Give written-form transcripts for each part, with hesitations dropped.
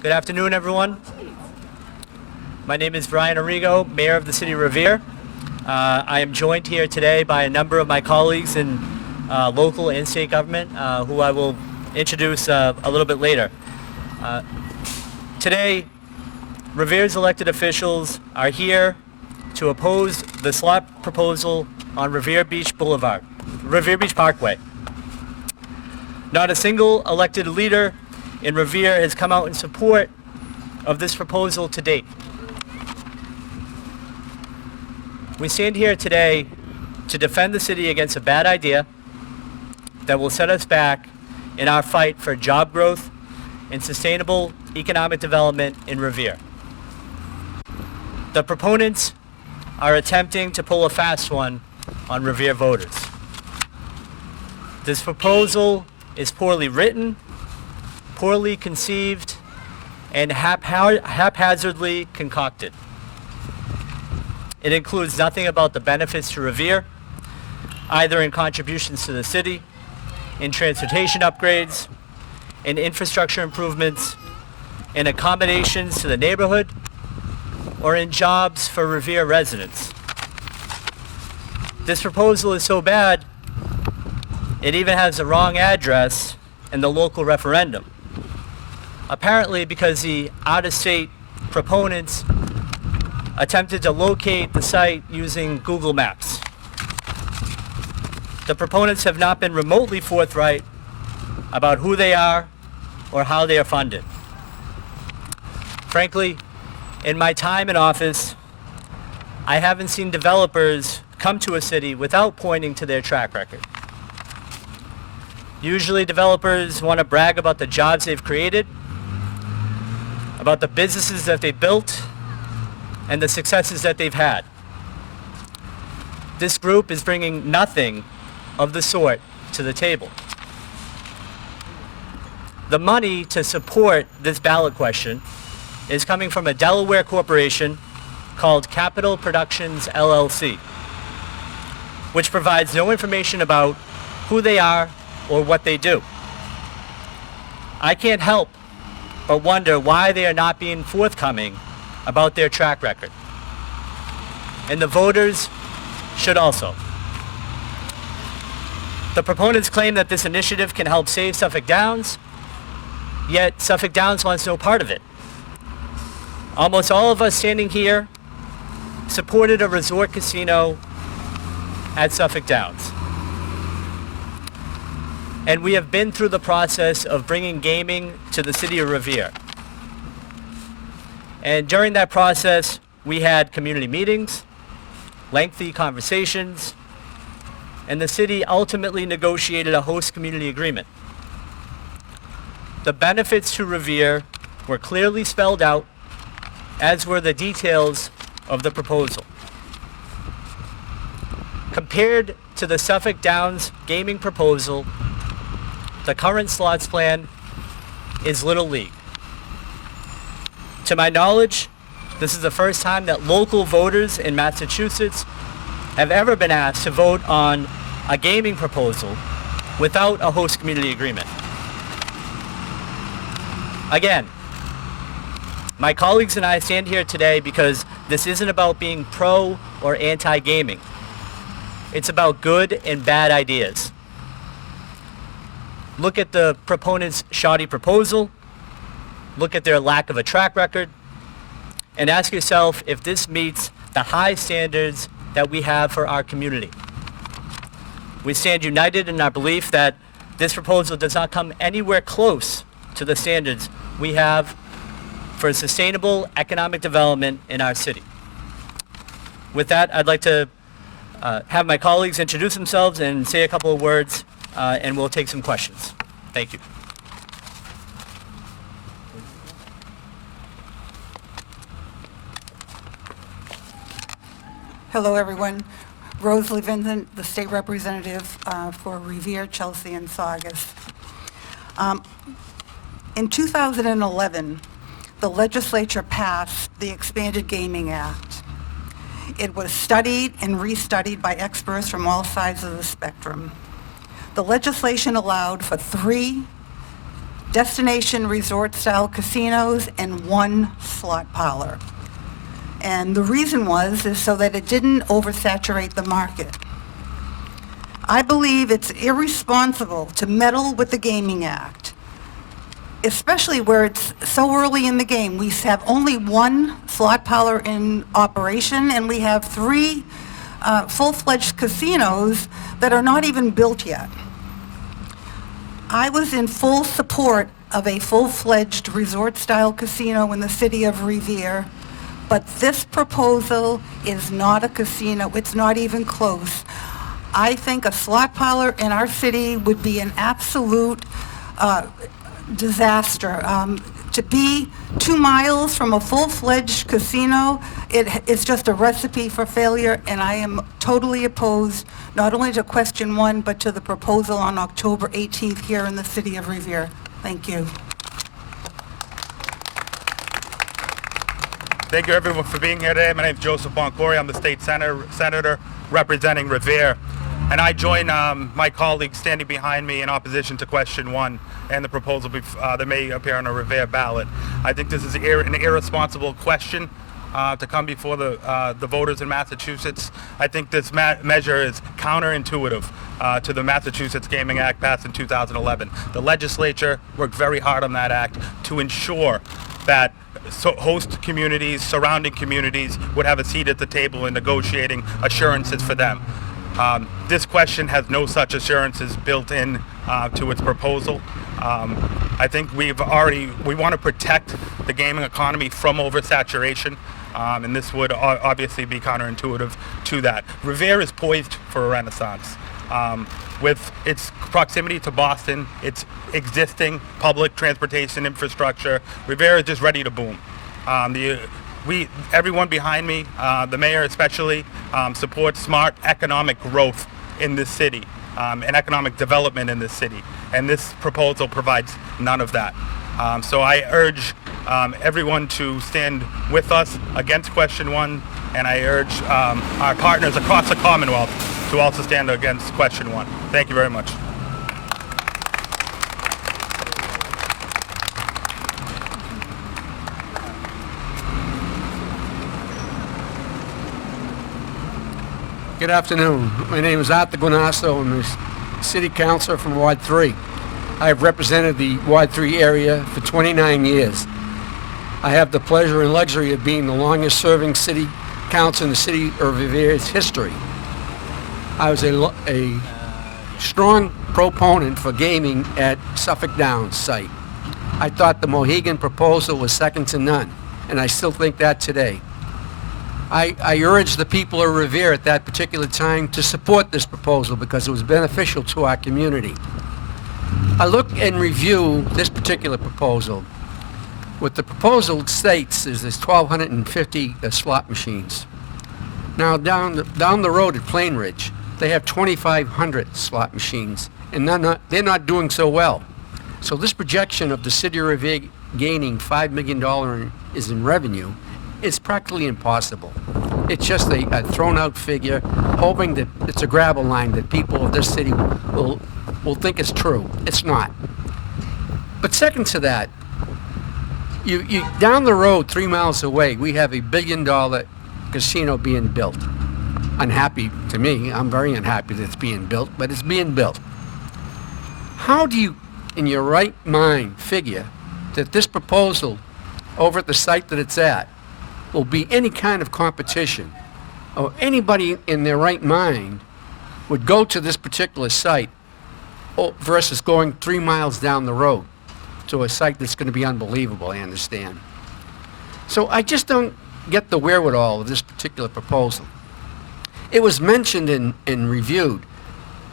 Good afternoon, everyone. My name is Brian Arrigo, Mayor of the City of Revere. I am joined here today by a number of my colleagues in local and state government, who I will introduce a little bit later. Today, Revere's elected officials are here to oppose the slot proposal on Revere Beach Parkway. Not a single elected leader in Revere has come out in support of this proposal to date. We stand here today to defend the city against a bad idea that will set us back in our fight for job growth and sustainable economic development in Revere. The proponents are attempting to pull a fast one on Revere voters. This proposal is poorly written, poorly conceived, and haphazardly concocted. It includes nothing about the benefits to Revere, either in contributions to the city, in transportation upgrades, in infrastructure improvements, in accommodations to the neighborhood, or in jobs for Revere residents. This proposal is so bad, it even has the wrong address in the local referendum. Apparently because the out-of-state proponents attempted to locate the site using Google Maps. The proponents have not been remotely forthright about who they are or how they are funded. Frankly, in my time in office, I haven't seen developers come to a city without pointing to their track record. Usually developers want to brag about the jobs they've created, about the businesses that they built, and the successes that they've had. This group is bringing nothing of the sort to the table. The money to support this ballot question is coming from a Delaware corporation called Capital Productions LLC, which provides no information about who they are or what they do. I can't help but wonder why they are not being forthcoming about their track record. And the voters should also. The proponents claim that this initiative can help save Suffolk Downs, yet Suffolk Downs wants no part of it. Almost all of us standing here supported a resort casino at Suffolk Downs. And we have been through the process of bringing gaming to the city of Revere. And during that process, we had community meetings, lengthy conversations, and the city ultimately negotiated a host community agreement. The benefits to Revere were clearly spelled out, as were the details of the proposal. Compared to the Suffolk Downs gaming proposal, the current slots plan is Little League. To my knowledge, this is the first time that local voters in Massachusetts have ever been asked to vote on a gaming proposal without a host community agreement. Again, my colleagues and I stand here today because this isn't about being pro or anti-gaming. It's about good and bad ideas. Look at the proponents' shoddy proposal, look at their lack of a track record, and ask yourself if this meets the high standards that we have for our community. We stand united in our belief that this proposal does not come anywhere close to the standards we have for sustainable economic development in our city. With that, I'd like to have my colleagues introduce themselves and say a couple of words, and we'll take some questions. Thank you. Hello, everyone. Rosalie, the state representative for Revere, Chelsea, and Saugus. In 2011, the legislature passed the Expanded Gaming Act. It was studied and restudied by experts from all sides of the spectrum. The legislation allowed for 3 destination resort-style casinos, and 1 slot parlor. And the reason is so that it didn't oversaturate the market. I believe it's irresponsible to meddle with the Gaming Act, especially where it's so early in the game. We have only 1 slot parlor in operation, and we have 3 full-fledged casinos that are not even built yet. I was in full support of a full-fledged resort-style casino in the city of Revere, but this proposal is not a casino. It's not even close. I think a slot parlor in our city would be an absolute disaster. To be 2 miles from a full-fledged casino, it's just a recipe for failure, and I am totally opposed not only to question 1, but to the proposal on October 18th here in the city of Revere. Thank you. Thank you everyone for being here today. My name is Joseph Boncory. I'm the state senator representing Revere. And I join my colleagues standing behind me in opposition to question 1 and the proposal that may appear on a Revere ballot. I think this is an irresponsible question to come before the voters in Massachusetts. I think this measure is counterintuitive to the Massachusetts Gaming Act passed in 2011. The legislature worked very hard on that act to ensure that host communities, surrounding communities would have a seat at the table in negotiating assurances for them. This question has no such assurances built in to its proposal. I think we want to protect the gaming economy from oversaturation, and this would obviously be counterintuitive to that. Revere is poised for a renaissance. With its proximity to Boston, its existing public transportation infrastructure, Revere is just ready to boom. Everyone behind me, the mayor especially, supports smart economic growth in this city and economic development in this city. And this proposal provides none of that. So I urge everyone to stand with us against question 1, and I urge our partners across the Commonwealth to also stand against question 1. Thank you very much. Good afternoon. My name is Arthur Guanasso. I'm the City Councilor from Ward 3. I have represented the Ward 3 area for 29 years. I have the pleasure and luxury of being the longest serving city council in the city of Revere's history. I was a strong proponent for gaming at Suffolk Downs site. I thought the Mohegan proposal was second to none, and I still think that today. I urged the people of Revere at that particular time to support this proposal because it was beneficial to our community. I look and review this particular proposal. What the proposal states is there's 1,250 slot machines. Now down the road at Plain Ridge, they have 2,500 slot machines, and they're not doing so well. So this projection of the city of Revere gaining $5 million in revenue is practically impossible. It's just a thrown-out figure, hoping that it's a gravel line that people of this city will think is true. It's not. But second to that, you down the road 3 miles away, we have a $1 billion casino being built. Unhappy to me. I'm very unhappy that it's being built, but it's being built. How do you, in your right mind, figure that this proposal over at the site that it's at will be any kind of competition, or anybody in their right mind would go to this particular site versus going 3 miles down the road to a site that's going to be unbelievable, I understand. So I just don't get the wherewithal of this particular proposal. It was mentioned and reviewed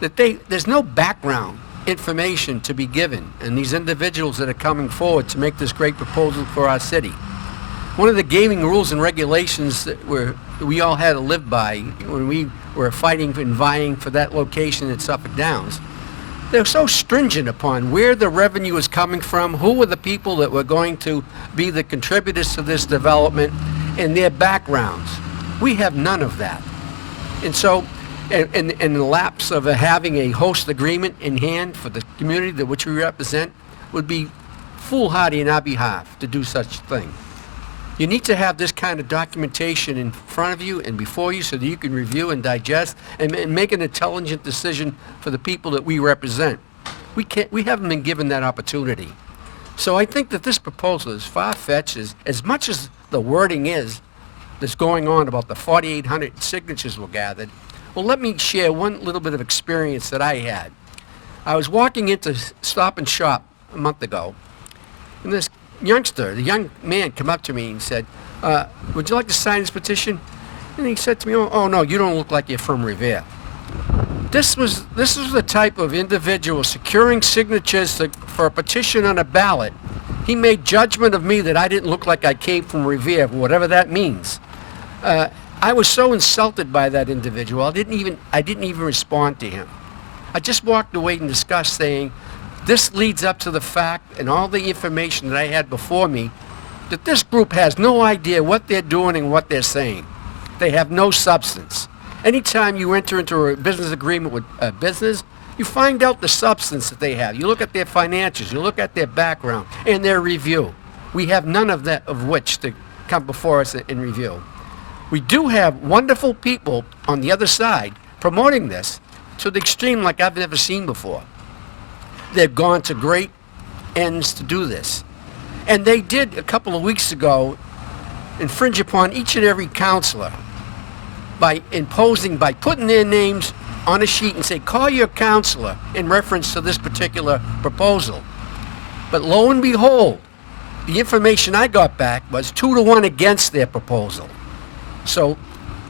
that there's no background information to be given, and these individuals that are coming forward to make this great proposal for our city. One of the gaming rules and regulations that we all had to live by when we were fighting and vying for that location at Suffolk Downs, they're so stringent upon where the revenue is coming from, who were the people that were going to be the contributors to this development, and their backgrounds. We have none of that. And so, in the lapse of having a host agreement in hand for the community that which we represent would be foolhardy in our behalf to do such a thing. You need to have this kind of documentation in front of you and before you so that you can review and digest and make an intelligent decision for the people that we represent. We haven't been given that opportunity. So I think that this proposal is far-fetched, as much as the wording is that's going on about the 4,800 signatures were gathered. Well, let me share one little bit of experience that I had. I was walking into Stop and Shop a month ago, and this youngster, the young man, came up to me and said, would you like to sign this petition? And he said to me, oh no, you don't look like you're from Revere. This was the type of individual securing signatures for a petition on a ballot. He made judgment of me that I didn't look like I came from Revere, whatever that means. I was so insulted by that individual, I didn't even respond to him. I just walked away in disgust saying, this leads up to the fact and all the information that I had before me that this group has no idea what they're doing and what they're saying. They have no substance. Anytime you enter into a business agreement with a business, you find out the substance that they have. You look at their financials, you look at their background and their review. We have none of that of which to come before us in review. We do have wonderful people on the other side promoting this to the extreme like I've never seen before. They've gone to great ends to do this. And they did a couple of weeks ago infringe upon each and every councilor by putting their names on a sheet and say, call your councilor in reference to this particular proposal. But lo and behold, the information I got back was 2-1 against their proposal. So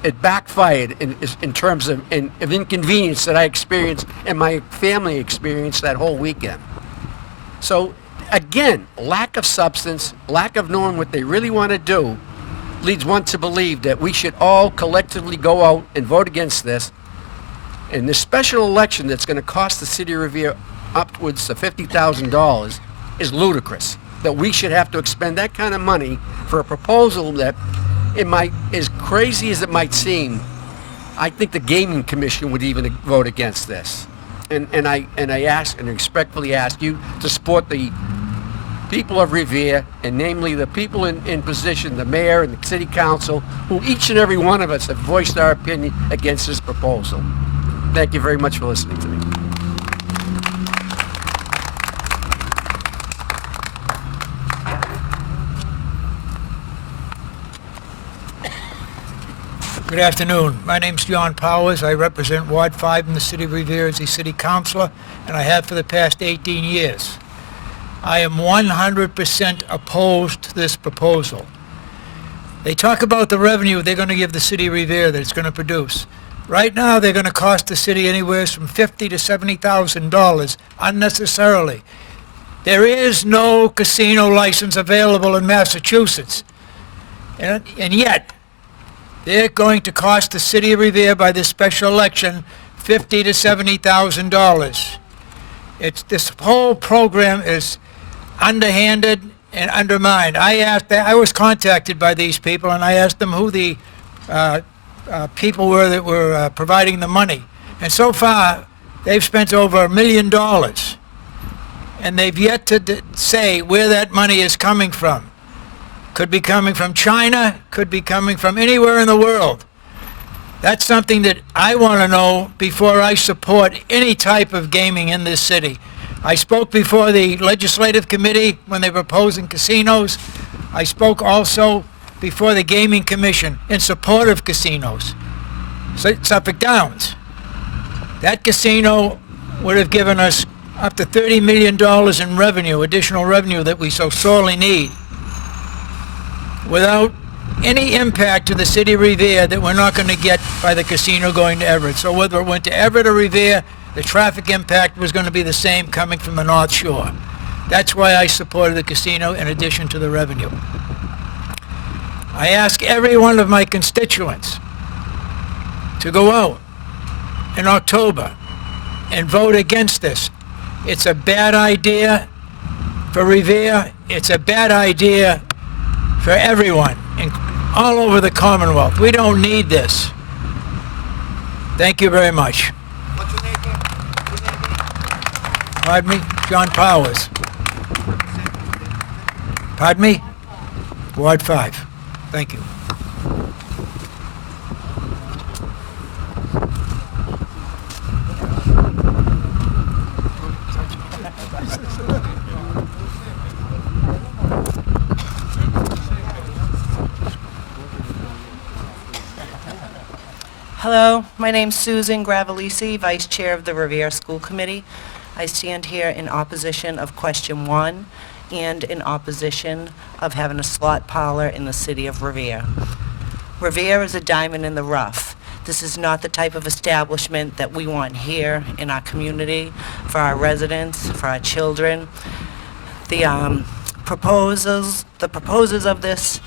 it backfired in terms of inconvenience that I experienced and my family experienced that whole weekend. So again, lack of substance, lack of knowing what they really want to do leads one to believe that we should all collectively go out and vote against this. And this special election that's going to cost the city of Revere upwards of $50,000 is ludicrous. That we should have to expend that kind of money for a proposal that, as crazy as it might seem, I think the Gaming Commission would even vote against this. And I ask and respectfully ask you to support the people of Revere, and namely the people in position, the mayor and the city council, who each and every one of us have voiced our opinion against this proposal. Thank you very much for listening to me. Good afternoon. My name's John Powers. I represent Ward 5 in the City of Revere as a city councilor, and I have for the past 18 years. I am 100% opposed to this proposal. They talk about the revenue they're going to give the City of Revere that it's going to produce. Right now, they're going to cost the city anywhere from $50,000 to $70,000 unnecessarily. There is no casino license available in Massachusetts, and yet they're going to cost the City of Revere by this special election $50,000 to $70,000. This whole program is underhanded and undermined. I was contacted by these people, and I asked them who the people were that were providing the money. And so far, they've spent over $1 million, and they've yet to say where that money is coming from. Could be coming from China, could be coming from anywhere in the world. That's something that I want to know before I support any type of gaming in this city. I spoke before the Legislative Committee when they were proposing casinos. I spoke also before the Gaming Commission in support of casinos. Suffolk Downs. That casino would have given us up to $30 million in revenue, additional revenue that we so sorely need, without any impact to the city of Revere that we're not going to get by the casino going to Everett. So whether it went to Everett or Revere, the traffic impact was going to be the same coming from the North Shore. That's why I supported the casino in addition to the revenue. I ask every one of my constituents to go out in October and vote against this. It's a bad idea for Revere. It's a bad idea for everyone, all over the Commonwealth. We don't need this. Thank you very much. What's your name? Pardon me? John Powers. Pardon me? Ward 5. Thank you. Hello, my name's Susan Gravelisi, Vice Chair of the REVERE School Committee. I stand here in opposition of question 1 and in opposition of having a slot parlor in the city of REVERE. REVERE is a diamond in the rough. This is not the type of establishment that we want here in our community, for our residents, for our children. The proposers of this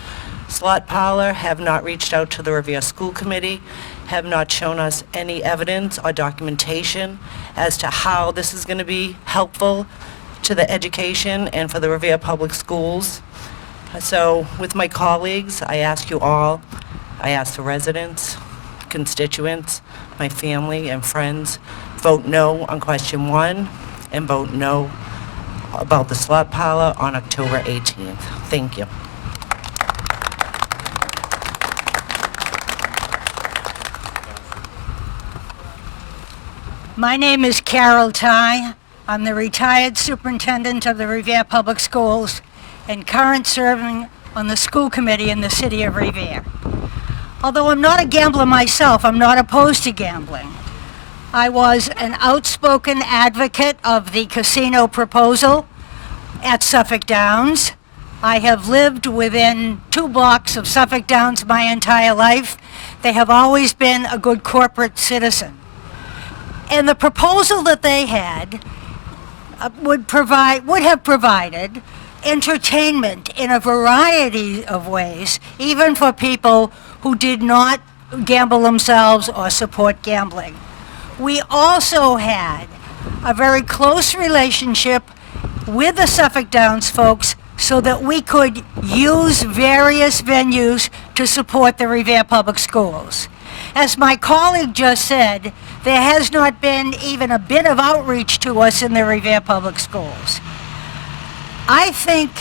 slot parlor have not reached out to the REVERE School Committee, have not shown us any evidence or documentation as to how this is going to be helpful to the education and for the REVERE Public Schools. So with my colleagues, I ask you all, I ask the residents, constituents, my family and friends, vote no on question 1 and vote no about the slot parlor on October 18th. Thank you. My name is Carol Ty. I'm the retired superintendent of the REVERE Public Schools and current serving on the school committee in the city of REVERE. Although I'm not a gambler myself, I'm not opposed to gambling. I was an outspoken advocate of the casino proposal at Suffolk Downs. I have lived within 2 blocks of Suffolk Downs my entire life. They have always been a good corporate citizen. And the proposal that they had would have provided entertainment in a variety of ways, even for people who did not gamble themselves or support gambling. We also had a very close relationship with the Suffolk Downs folks so that we could use various venues to support the REVERE Public Schools. As my colleague just said, there has not been even a bit of outreach to us in the REVERE Public Schools. I think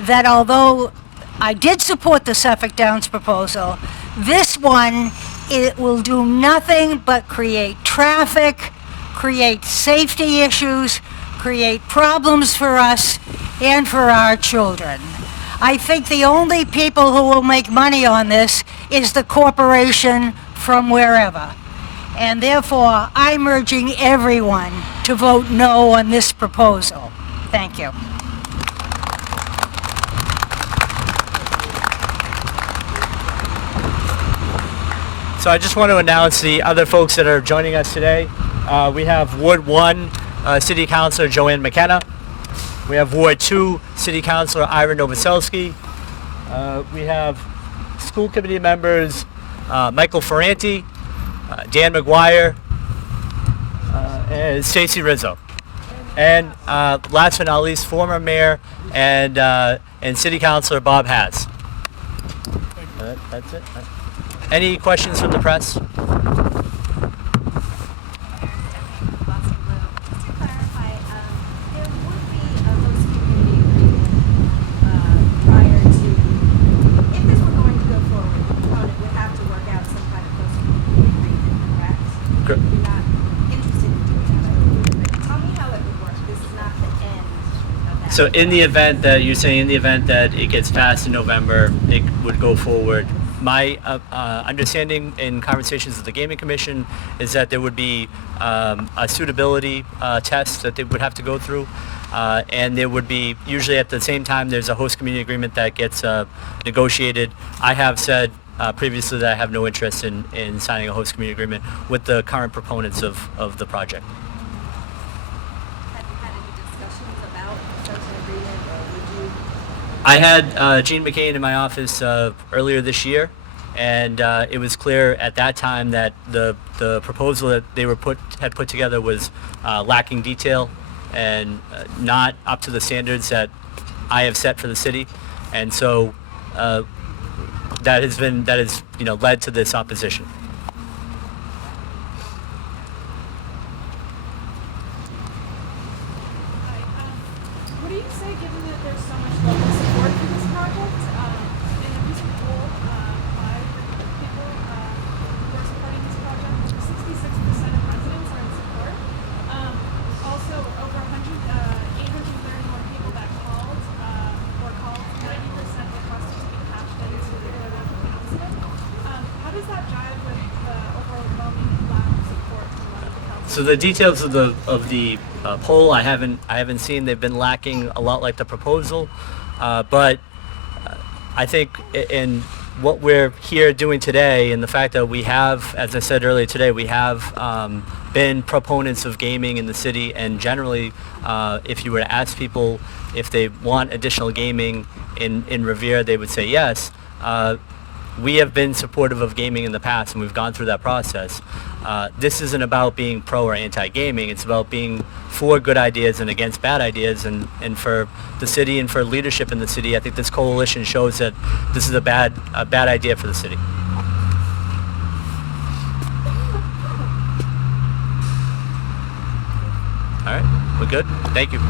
that although I did support the Suffolk Downs proposal, this one, it will do nothing but create traffic, create safety issues, create problems for us and for our children. I think the only people who will make money on this is the corporation from wherever. And therefore, I'm urging everyone to vote no on this proposal. Thank you. So I just want to announce the other folks that are joining us today. We have Ward 1 City Councilor Joanne McKenna. We have Ward 2 City Councilor Ira Novoselsky. We have school committee members Michael Ferranti, Dan McGuire, and Stacy Rizzo. And last but not least, former mayor and city councilor Bob Haas. That's it. Any questions from the press? Just to clarify, there would be a host community agreement prior to, if this were going to go forward, the proponent would have to work out some kind of host community agreement, correct? Correct. You're not interested in doing that, but tell me how it would work. This is not the end of that. So in the event that you're saying, in the event that it gets passed in November, it would go forward. My understanding in conversations with the Gaming Commission is that there would be a suitability test that they would have to go through, and there would be, usually at the same time, there's a host community agreement that gets negotiated. I have said previously that I have no interest in signing a host community agreement with the current proponents of the project. Have you had any discussions about such an agreement, or would you? I had Gene McCain in my office earlier this year, and it was clear at that time that the proposal that they had put together was lacking detail and not up to the standards that I have set for the city, and so that has led to this opposition. What do you say, given that there's so much local support for So the details of the poll I haven't seen. They've been lacking a lot like the proposal, but I think in what we're here doing today, and the fact that we have, as I said earlier today, we have been proponents of gaming in the city, and generally, if you were to ask people if they want additional gaming in Revere, they would say yes. We have been supportive of gaming in the past, and we've gone through that process. This isn't about being pro or anti-gaming. It's about being for good ideas and against bad ideas. And for the city and for leadership in the city, I think this coalition shows that this is a bad idea for the city. All right, we're good. Thank you.